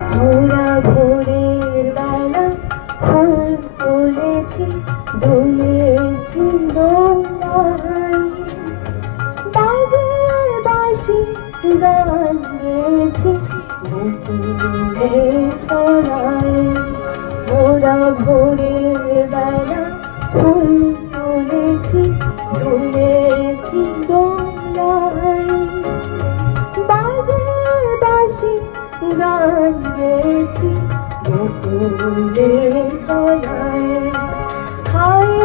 মোরা ভোরের বেলা ফুল তুলেছি, দুলেছি দোলায়, বাজে বাঁশি গান গেয়েছি বকুলের তলায়। মোরা ভোরের বেলা ফুল তুলেছি, দুলেছি দোলায়, বাজে বাঁশি গান গেয়েছি বকুলের তলায়। হায়